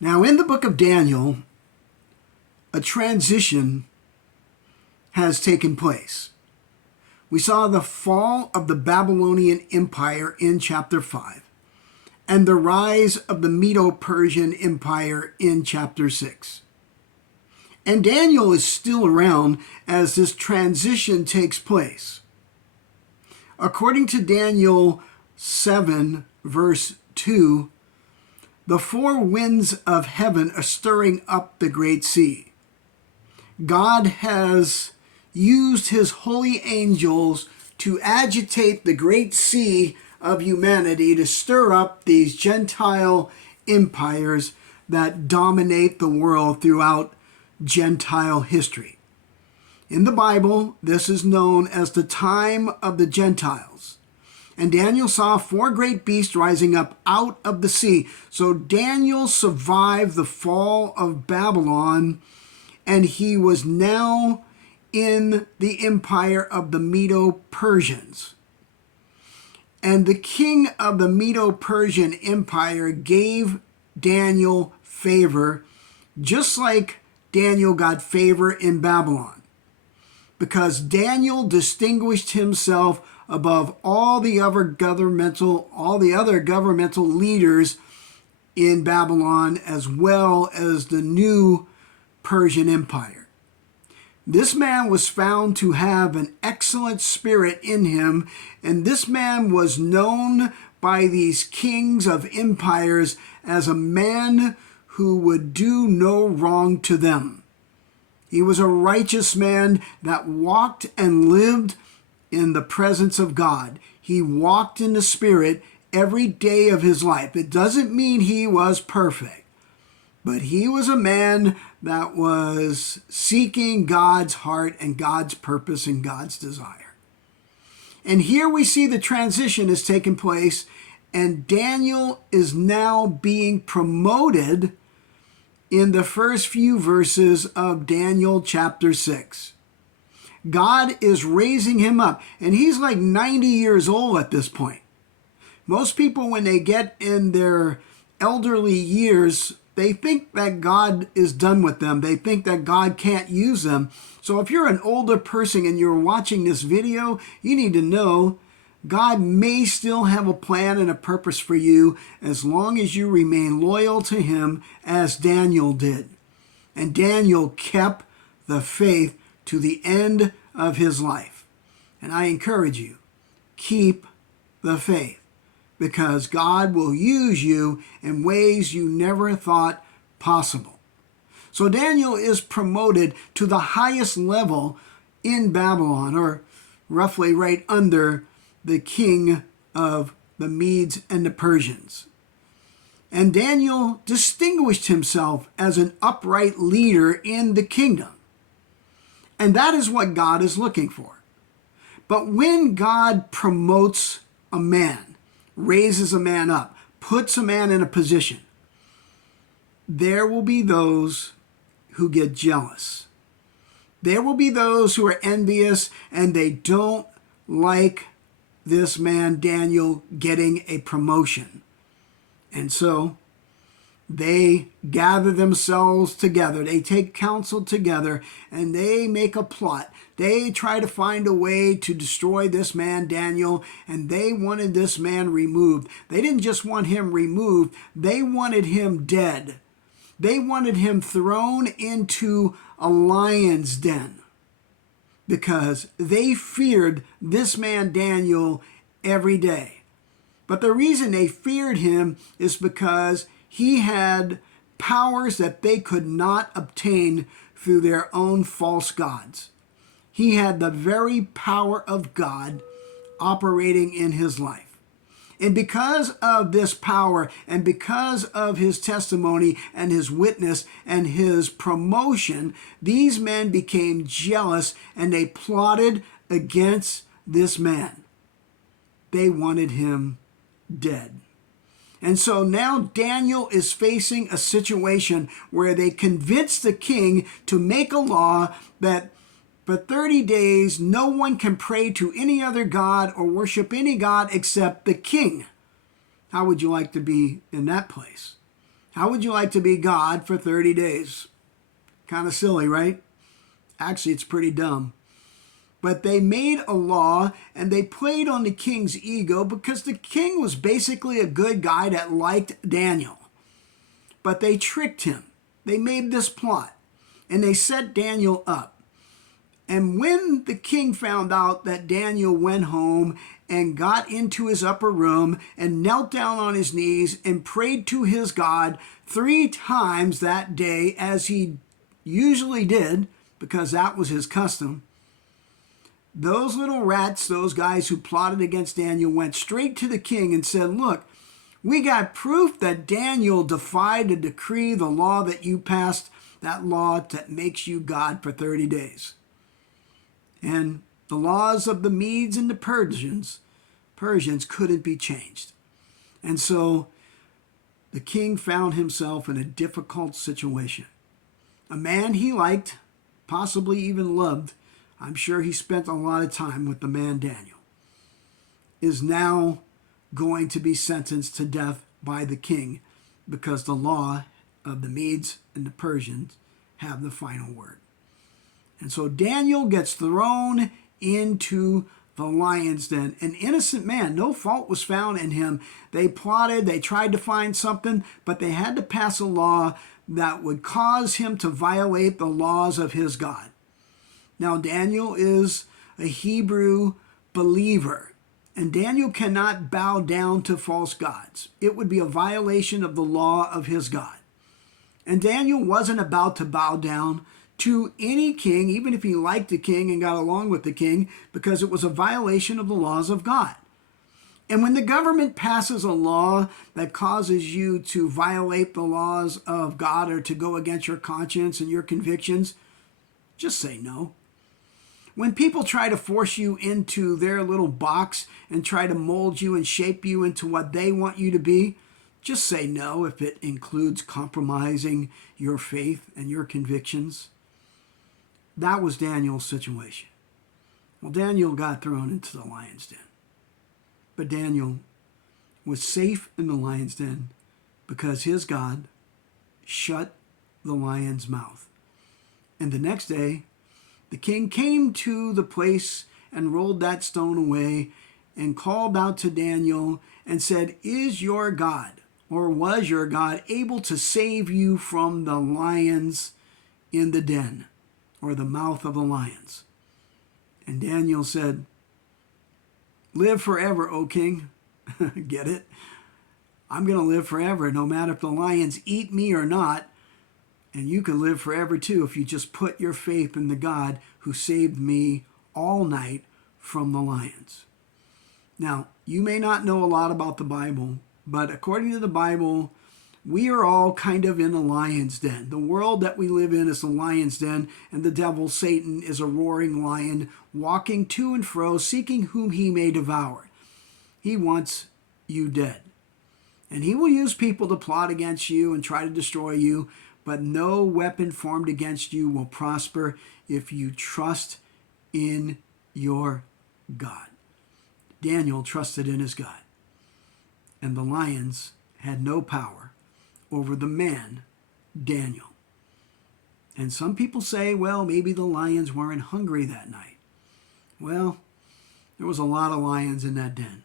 Now, in the book of Daniel, a transition has taken place. We saw the fall of the Babylonian Empire in chapter 5 and the rise of the Medo Persian Empire in chapter 6. And Daniel is still around as this transition takes place. According to Daniel 7, verse 2, the four winds of heaven are stirring up the great sea. God has used his holy angels to agitate the great sea of humanity to stir up these Gentile empires that dominate the world throughout Gentile history. In the Bible, this is known as the time of the Gentiles. And Daniel saw four great beasts rising up out of the sea. So Daniel survived the fall of Babylon, and he was now in the empire of the Medo Persians. And the king of the Medo Persian Empire gave Daniel favor, just like Daniel got favor in Babylon, because Daniel distinguished himself above all the other governmental leaders in Babylon, as well as the new Persian Empire. This man was found to have an excellent spirit in him, and this man was known by these kings of empires as a man who would do no wrong to them. He was a righteous man that walked and lived in the presence of God. He walked in the Spirit every day of his life. It doesn't mean he was perfect, but he was a man that was seeking God's heart and God's purpose and God's desire. And here we see the transition has taken place, and Daniel is now being promoted in the first few verses of Daniel chapter 6. God is raising him up, and he's like 90 years old at this point. Most people, when they get in their elderly years, they think that God is done with them. They think that God can't use them. So if you're an older person and you're watching this video, you need to know God may still have a plan and a purpose for you as long as you remain loyal to him, as Daniel did. And Daniel kept the faith to the end of his life. And I encourage you, keep the faith, because God will use you in ways you never thought possible. So Daniel is promoted to the highest level in Babylon, or roughly right under the king of the Medes and the Persians. And Daniel distinguished himself as an upright leader in the kingdom. And that is what God is looking for. But when God promotes a man, raises a man up, puts a man in a position, there will be those who get jealous. There will be those who are envious, and they don't like this man Daniel getting a promotion. And so they gather themselves together. They take counsel together, and they make a plot. They try to find a way to destroy this man Daniel, and they wanted this man removed. They didn't just want him removed, they wanted him dead. They wanted him thrown into a lion's den, because they feared this man Daniel every day. But the reason they feared him is because he had powers that they could not obtain through their own false gods. He had the very power of God operating in his life. And because of this power, and because of his testimony and his witness and his promotion, these men became jealous, and they plotted against this man. They wanted him dead. And so now Daniel is facing a situation where they convinced the king to make a law that for 30 days, no one can pray to any other god or worship any god except the king. How would you like to be in that place? How would you like to be God for 30 days? Kind of silly, right? Actually, it's pretty dumb. But they made a law and they played on the king's ego because the king was basically a good guy that liked Daniel. But they tricked him. They made this plot and they set Daniel up. And when the king found out that Daniel went home and got into his upper room and knelt down on his knees and prayed to his God 3 times that day, as he usually did, because that was his custom, those little rats, those guys who plotted against Daniel, went straight to the king and said, look, we got proof that Daniel defied the decree, the law that you passed, that law that makes you God for 30 days. And the laws of the Medes and the Persians couldn't be changed. And so the king found himself in a difficult situation. A man he liked, possibly even loved, I'm sure he spent a lot of time with the man Daniel, is now going to be sentenced to death by the king because the law of the Medes and the Persians have the final word. And so Daniel gets thrown into the lion's den. An innocent man, no fault was found in him. They plotted, they tried to find something, but they had to pass a law that would cause him to violate the laws of his God. Now, Daniel is a Hebrew believer, and Daniel cannot bow down to false gods. It would be a violation of the law of his God. And Daniel wasn't about to bow down to any king, even if he liked the king and got along with the king, because it was a violation of the laws of God. And when the government passes a law that causes you to violate the laws of God or to go against your conscience and your convictions, just say no. When people try to force you into their little box and try to mold you and shape you into what they want you to be, just say no if it includes compromising your faith and your convictions. That was Daniel's situation. Well, Daniel got thrown into the lion's den. But Daniel was safe in the lion's den because his God shut the lion's mouth. And the next day, the king came to the place and rolled that stone away and called out to Daniel and said, is your God, or was your God, able to save you from the lions in the den, or the mouth of the lions? And Daniel said, live forever, O king. Get it? I'm going to live forever, no matter if the lions eat me or not. And you can live forever too if you just put your faith in the God who saved me all night from the lions. Now, you may not know a lot about the Bible, but according to the Bible, we are all kind of in a lion's den. The world that we live in is a lion's den, and the devil, Satan, is a roaring lion, walking to and fro, seeking whom he may devour. He wants you dead. And he will use people to plot against you and try to destroy you, but no weapon formed against you will prosper if you trust in your God. Daniel trusted in his God, and the lions had no power over the man, Daniel. And some people say, well, maybe the lions weren't hungry that night. Well, there was a lot of lions in that den.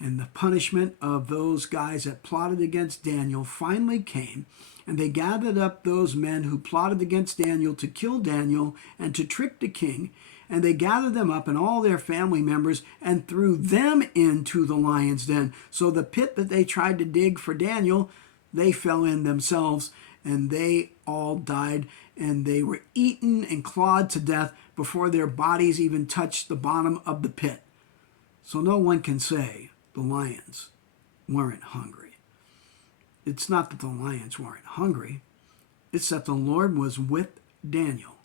And the punishment of those guys that plotted against Daniel finally came, and they gathered up those men who plotted against Daniel to kill Daniel and to trick the king, and they gathered them up and all their family members and threw them into the lion's den. So the pit that they tried to dig for Daniel, they fell in themselves, and they all died, and they were eaten and clawed to death before their bodies even touched the bottom of the pit. So no one can say the lions weren't hungry. It's not that the lions weren't hungry. It's that the Lord was with Daniel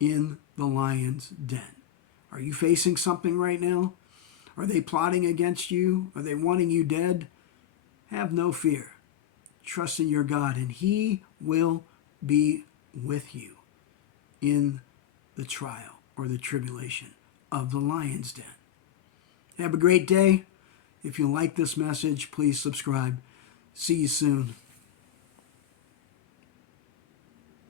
in the lion's den. Are you facing something right now? Are they plotting against you? Are they wanting you dead? Have no fear. Trust in your God, and he will be with you in the trial or the tribulation of the lion's den. Have a great day. If you like this message, please subscribe. See you soon.